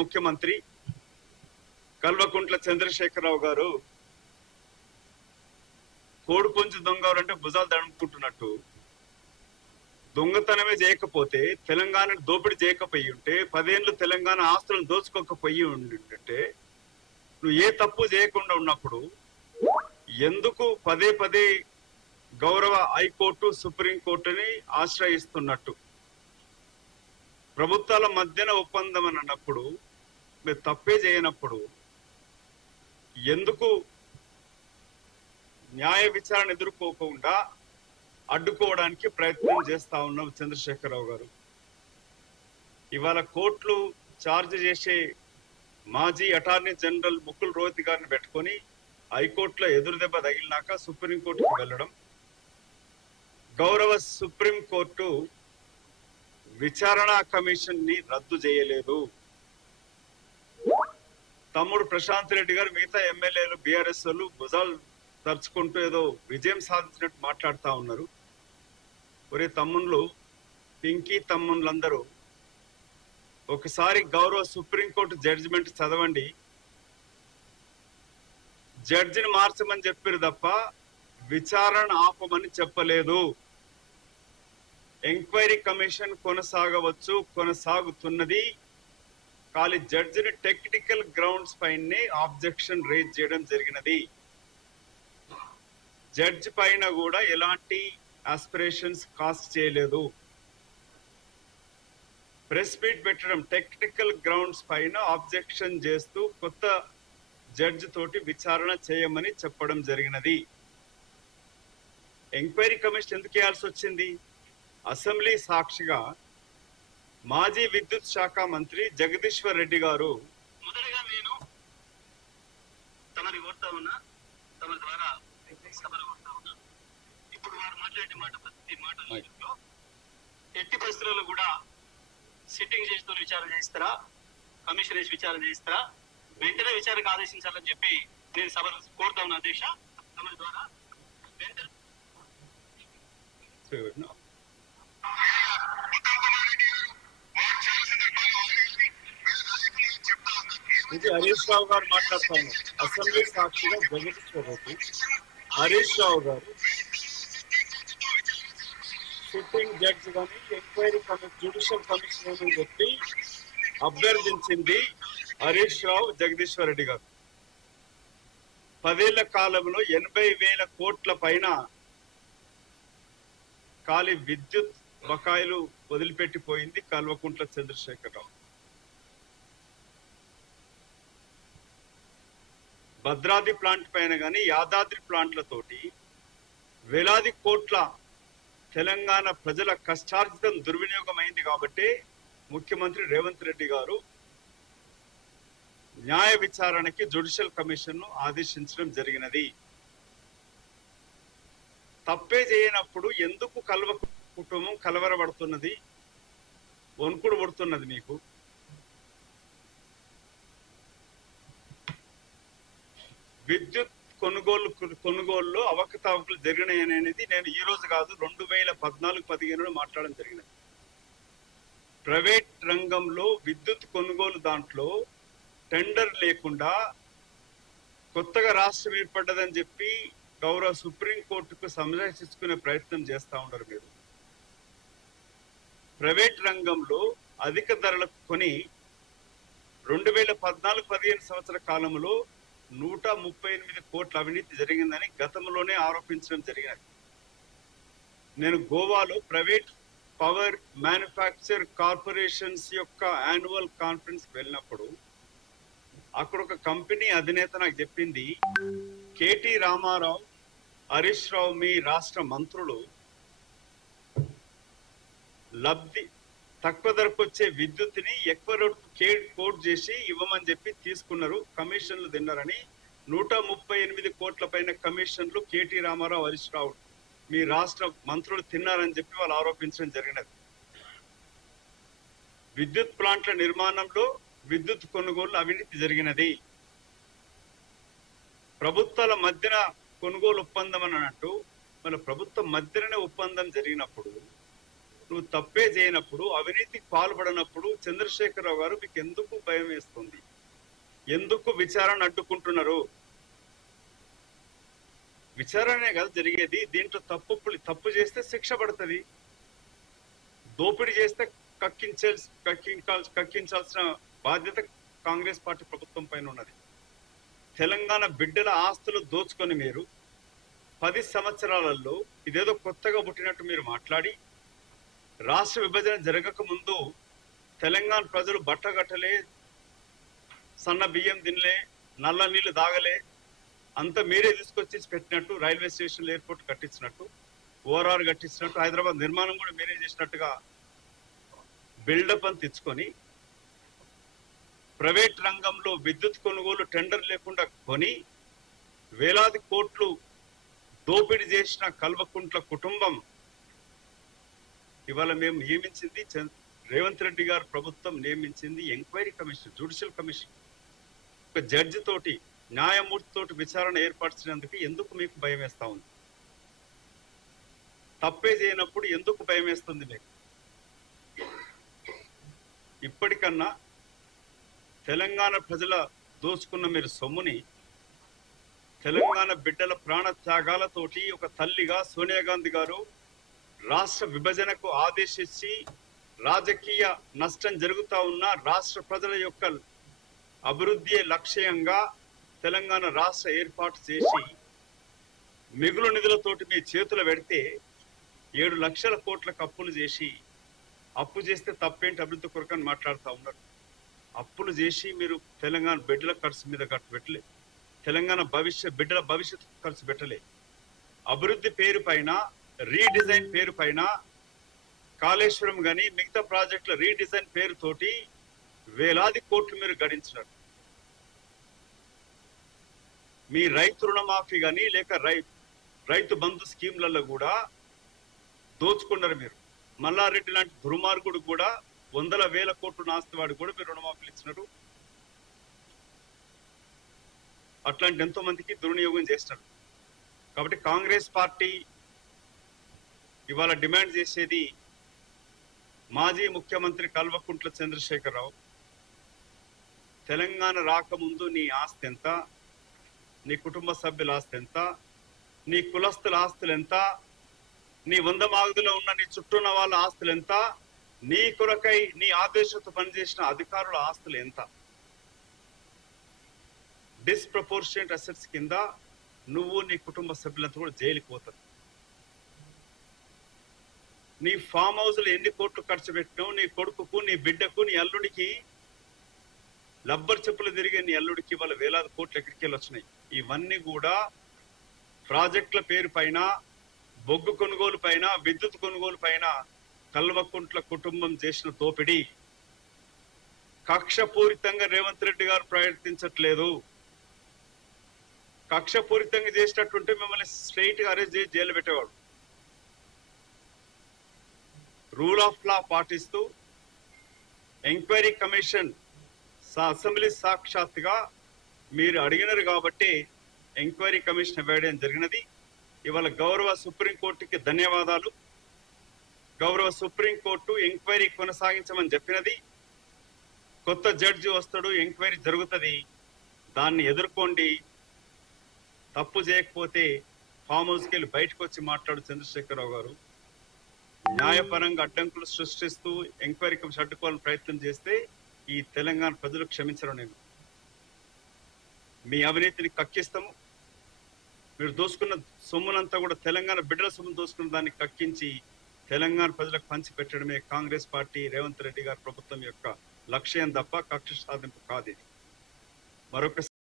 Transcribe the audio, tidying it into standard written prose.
ముఖ్యమంత్రి కల్వకుంట్ల చంద్రశేఖరరావు గారు కోడిపుంజు దొంగలంటే భుజాలు దడుముకుంటున్నట్టు దొంగతనమే చేయకపోతే తెలంగాణ దోపిడీ చేయకపోయి ఉంటే 10 ఏళ్ళు తెలంగాణ ఆస్తులను దోచుకోకపోయి ఉంటే నువ్వు ఏ తప్పు చేయకుండా ఉన్నప్పుడు ఎందుకు పదే పదే గౌరవ హైకోర్టు సుప్రీంకోర్టుని ఆశ్రయిస్తున్నట్టు? ప్రభుత్వాల మధ్యన ఒప్పందం అని అన్నప్పుడు మీరు తప్పే చేయనప్పుడు ఎందుకు న్యాయ విచారణ ఎదుర్కోకుండా అడ్డుకోవడానికి ప్రయత్నం చేస్తా ఉన్నాం చంద్రశేఖరరావు గారు? ఇవాళ కోర్టులు ఛార్జ్ చేసే మాజీ అటార్నీ జనరల్ ముకుల్ రోహత్ గారిని పెట్టుకొని హైకోర్టులో ఎదురు దెబ్బ తగిలినాక సుప్రీంకోర్టుకు వెళ్ళడం, గౌరవ సుప్రీంకోర్టు విచారణ కమిషన్ ని రద్దు చేయలేదు. తమ్ముడు ప్రశాంత్ రెడ్డి గారు మిగతా ఎమ్మెల్యేలు బీఆర్ఎస్ వాళ్ళు భుజాలు తరుచుకుంటూ ఏదో విజయం సాధించినట్టు మాట్లాడుతూ ఉన్నారు. ఒరే తమ్ముళ్ళు, పింకీ తమ్ముళ్ళందరూ ఒకసారి గౌరవ సుప్రీంకోర్టు జడ్జిమెంట్ చదవండి. జడ్జిని మార్చమని చెప్పారు తప్ప విచారణ ఆపమని చెప్పలేదు. ఎంక్వైరీ కమిషన్ కొనసాగవచ్చు, కొనసాగుతున్నది. కానీ జడ్జిని టెక్నికల్ గ్రౌండ్స్ పైనే ఆబ్జెక్షన్ రేజ్ చేయడం జరిగినది. జడ్జి పైన కూడా ఎలాంటి ఆస్పిరేషన్స్ కాస్ట్ చేయలేదు. ప్రెస్ మీట్ పెట్టడం టెక్నికల్ గ్రౌండ్స్ పైన ఆబ్జెక్షన్ చేస్తూ కొత్త జడ్జి తోటి విచారణ చేయమని చెప్పడం జరిగినది. ఎంక్వైరీ కమిషన్ ఎందుకు చేయాల్సి వచ్చింది? అసెంబ్లీ సాక్షిగా మాజీ విద్యుత్ శాఖ మంత్రి జగదీశ్వర్ రెడ్డి గారు మొదటగా నేను తమరి కోరుతా ఉన్నా, తమ ద్వారా సభలు కోరుతా ఉన్నా. ఇప్పుడు వారు మాట్లాడే మాట ప్రతి మాటలో ఎట్టి పరిస్థితుల్లో కూడా సిట్టింగ్ జడ్జితో విచారణ చేస్తారా, కమిషన్ వేసి విచారణ చేస్తారా, వెంటనే విచారణకు ఆదేశించాలని చెప్పి నేను సభలు కోరుతా ఉన్నా. అధ్యక్ష, తమరి ద్వారా ఇది హరీష్ రావు గారు మాట్లాడుతాను. అసెంబ్లీ సాక్షిగా జగదీశ్వర్ రెడ్డి హరీష్ రావు గారు సిట్టింగ్ జడ్జి కానీ ఎంక్వైరీ జ్యుడిషియల్ కమిషన్ అని చెప్పి అభ్యర్థించింది హరీష్ రావు జగదీశ్వర్ రెడ్డి గారు. 10 ఏళ్ల కాలంలో 80,000 కోట్ల పైన ఖాళీ విద్యుత్ బకాయిలు వదిలిపెట్టిపోయింది కల్వకుంట్ల చంద్రశేఖరరావు. భద్రాద్రి ప్లాంట్ పైన కానీ యాదాద్రి ప్లాంట్లతోటి వేలాది కోట్ల తెలంగాణ ప్రజల కష్టార్జితం దుర్వినియోగం అయింది కాబట్టి ముఖ్యమంత్రి రేవంత్ రెడ్డి గారు న్యాయ విచారణకి జ్యుడిషియల్ కమిషన్ ను ఆదేశించడం జరిగినది. తప్పే చేయనప్పుడు ఎందుకు కుటుంబం కలవరపడుతున్నది, వణుకుడు పడుతున్నది? మీకు విద్యుత్ కొనుగోలులో అవకతవకలు జరిగినాయనేది నేను ఈ రోజు కాదు 2014-15 మాట్లాడడం జరిగినది. ప్రైవేట్ రంగంలో విద్యుత్ కొనుగోలు దాంట్లో టెండర్ లేకుండా కొత్తగా రాష్ట్రం ఏర్పడ్డదని చెప్పి గౌరవ సుప్రీంకోర్టుకు సంరక్షించుకునే ప్రయత్నం చేస్తూ ఉంటారు మీరు. ప్రైవేట్ రంగంలో అధిక ధరలకు కొని 2014-15 సంవత్సర కాలంలో 138 కోట్ల అవినీతి జరిగిందని గతంలోనే ఆరోపించడం జరిగినది. నేను గోవాలో ప్రైవేట్ పవర్ మ్యానుఫ్యాక్చర్ కార్పొరేషన్స్ యొక్క యాన్యువల్ కాన్ఫరెన్స్ వెళ్ళినప్పుడు అక్కడ ఒక కంపెనీ అధినేత నాకు చెప్పింది, కేటీ రామారావు, హరీష్ రావు మీ రాష్ట్ర మంత్రులు లబ్ధి తక్కువ ధరకు వచ్చే విద్యుత్తుని ఎక్కువ కోట్ చేసి ఇవ్వమని చెప్పి తీసుకున్నారు, కమిషన్లు తిన్నారని 138 కోట్ల పైన కమిషన్లు కేటీ రామారావు, హరీష్ రావు మీ రాష్ట్ర మంత్రులు తిన్నారని చెప్పి వాళ్ళు ఆరోపించడం జరిగినది. విద్యుత్ ప్లాంట్ల నిర్మాణంలో విద్యుత్ కొనుగోలు అవినీతి జరిగినది. ప్రభుత్వాల మధ్యన కొనుగోలు ఒప్పందం అని అన్నట్టు మన ప్రభుత్వం మధ్యనే ఒప్పందం జరిగినప్పుడు నువ్వు తప్పే చేయనప్పుడు, అవినీతికి పాల్పడినప్పుడు చంద్రశేఖరరావు గారు మీకు ఎందుకు భయం వేస్తుంది? ఎందుకు విచారణ అడ్డుకుంటున్నారు? విచారణే కదా జరిగేది. దీంట్లో తప్పు చేస్తే శిక్ష పడుతుంది. దోపిడీ చేస్తే కక్కించాల్సిన బాధ్యత కాంగ్రెస్ పార్టీ ప్రభుత్వం పైన ఉన్నది. తెలంగాణ బిడ్డల ఆస్తులు దోచుకొని మీరు 10 సంవత్సరాలలో ఇదేదో కొత్తగా పుట్టినట్టు మీరు మాట్లాడి, రాష్ట్ర విభజన జరగక ముందు తెలంగాణ ప్రజలు బట్టగట్టలే, సన్న బియ్యం తినలే, నల్ల నీళ్లు దాగలే, అంతా మీరే తీసుకొచ్చి పెట్టినట్టు, రైల్వే స్టేషన్ ఎయిర్పోర్ట్ కట్టించినట్టు, ఓఆర్ఆర్ కట్టించినట్టు, హైదరాబాద్ నిర్మాణం కూడా మీరే చేసినట్టుగా బిల్డప్ అని తెచ్చుకొని, ప్రైవేట్ రంగంలో విద్యుత్ కొనుగోలు టెండర్ లేకుండా కొని వేలాది కోట్లు దోపిడీ చేసిన కల్వకుంట్ల కుటుంబం ఇవాళ మేము నియమించింది, రేవంత్ రెడ్డి గారు ప్రభుత్వం నియమించింది ఎంక్వైరీ కమిషన్, జ్యుడిషియల్ కమిషన్. ఒక జడ్జి తోటి, న్యాయమూర్తి తోటి విచారణ ఏర్పరిచినందుకు ఎందుకు మీకు భయం వేస్తా ఉంది? తప్పే చేయనప్పుడు ఎందుకు భయం వేస్తుంది మీకు? ఇప్పటికన్నా తెలంగాణ ప్రజల దోచుకున్న మీరు సొమ్ముని, తెలంగాణ బిడ్డల ప్రాణ త్యాగాలతోటి ఒక తల్లిగా సోనియా గాంధీ గారు రాష్ట్ర విభజనకు ఆదేశించి, రాజకీయ నష్టం జరుగుతా ఉన్న రాష్ట్ర ప్రజల యొక్క అభివృద్ధి లక్ష్యంగా తెలంగాణ రాష్ట్ర ఏర్పాటు చేసి మిగులు నిధులతోటి మీ చేతులు పెడితే 7 లక్షల కోట్లకు అప్పులు చేసి, అప్పు చేస్తే తప్పేంటి అభివృద్ధి కొరకని మాట్లాడుతూ ఉన్నారు. అప్పులు చేసి మీరు తెలంగాణ బిడ్డల ఖర్చు మీద ఖర్చు పెట్టలే, తెలంగాణ బిడ్డల భవిష్యత్తు ఖర్చు పెట్టలే. అభివృద్ధి పేరు పైన, రీడిజైన్ పేరు పైన, కాళేశ్వరం గాని మిగతా ప్రాజెక్టుల రీడిజైన్ పేరుతోటి వేలాది కోట్లు మీరు గడించినారు. మీ రైతు రుణమాఫీ గాని లేక రైతు బంధు స్కీమ్లలో కూడా దోచుకున్నారు మీరు. మల్లారెడ్డి లాంటి దుర్మార్గుడు కూడా 100,000 కోట్లు నాస్తివాడు కూడా మీరు రుణమాఫీలు ఇచ్చినారు. అట్లాంటి ఎంతో మందికి దుర్వినియోగం చేస్తారు. కాబట్టి కాంగ్రెస్ పార్టీ ఇవాళ డిమాండ్ చేసేది, మాజీ ముఖ్యమంత్రి కల్వకుంట్ల చంద్రశేఖరరావు, తెలంగాణ రాకముందు నీ ఆస్తి ఎంత, నీ కుటుంబ సభ్యుల ఆస్తి ఎంత, నీ కులస్తుల ఆస్తులు ఎంత, నీ 100 మాగుదులో ఉన్న నీ చుట్టూ ఉన్న వాళ్ళ ఆస్తులు ఎంత, నీ కొరకై నీ ఆదేశంతో పనిచేసిన అధికారుల ఆస్తులు ఎంత? డిస్ప్రపోర్షనేట్ అసెట్స్ కింద నువ్వు నీ కుటుంబ సభ్యులంతా కూడా జైలుకి పోతారు. నీ ఫామ్ హౌస్ లో ఎన్ని కోట్లు ఖర్చు పెట్టినావు? నీ కొడుకుకు, నీ బిడ్డకు, నీ అల్లుడికి, లబ్బర్ చెప్పులు తిరిగే నీ అల్లుడికి వాళ్ళ వేలాది కోట్లు ఎక్కడికి వెళ్ళి వచ్చినాయి. ఇవన్నీ కూడా ప్రాజెక్టుల పేరు పైన, బొగ్గు కొనుగోలు పైన, విద్యుత్ కొనుగోలు పైన కల్వకుంట్ల కుటుంబం చేసిన దోపిడీ. కక్షపూరితంగా రేవంత్ రెడ్డి గారు ప్రయత్నించట్లేదు. కక్షపూరితంగా చేసినట్టుంటే మిమ్మల్ని స్ట్రైట్ గా అరెస్ట్ చేసి జైలు పెట్టేవాడు. రూల్ ఆఫ్ లా పాటిస్తూ ఎంక్వైరీ కమిషన్ అసెంబ్లీ సాక్షాత్తుగా మీరు అడిగినారు కాబట్టి ఎంక్వైరీ కమిషన్ వేయడం జరిగినది. ఇవాళ గౌరవ సుప్రీంకోర్టుకి ధన్యవాదాలు. గౌరవ సుప్రీంకోర్టు ఎంక్వైరీ కొనసాగించమని చెప్పినది. కొత్త జడ్జి వస్తాడు, ఎంక్వైరీ జరుగుతుంది, దాన్ని ఎదుర్కోండి. తప్పు చేయకపోతే ఫామ్ హౌస్కి వెళ్ళి బయటకు వచ్చి మాట్లాడు చంద్రశేఖరరావు గారు. న్యాయపరంగా అడ్డంకులు సృష్టిస్తూ ఎంక్వైరీ కమిషన్ అడ్డుకోవాలని ప్రయత్నం చేస్తే ఈ తెలంగాణ ప్రజలు క్షమించరు. నేను మీ అవినీతిని కక్కిస్తాము. మీరు దోసుకున్న సొమ్మునంతా కూడా తెలంగాణ బిడ్డల సొమ్మును దోసుకున్న దాన్ని కక్కించి తెలంగాణ ప్రజలకు పంచి పెట్టడమే కాంగ్రెస్ పార్టీ, రేవంత్ రెడ్డి గారి ప్రభుత్వం యొక్క లక్ష్యం తప్ప కక్ష సాధింపు కాదు ఇది. మరొక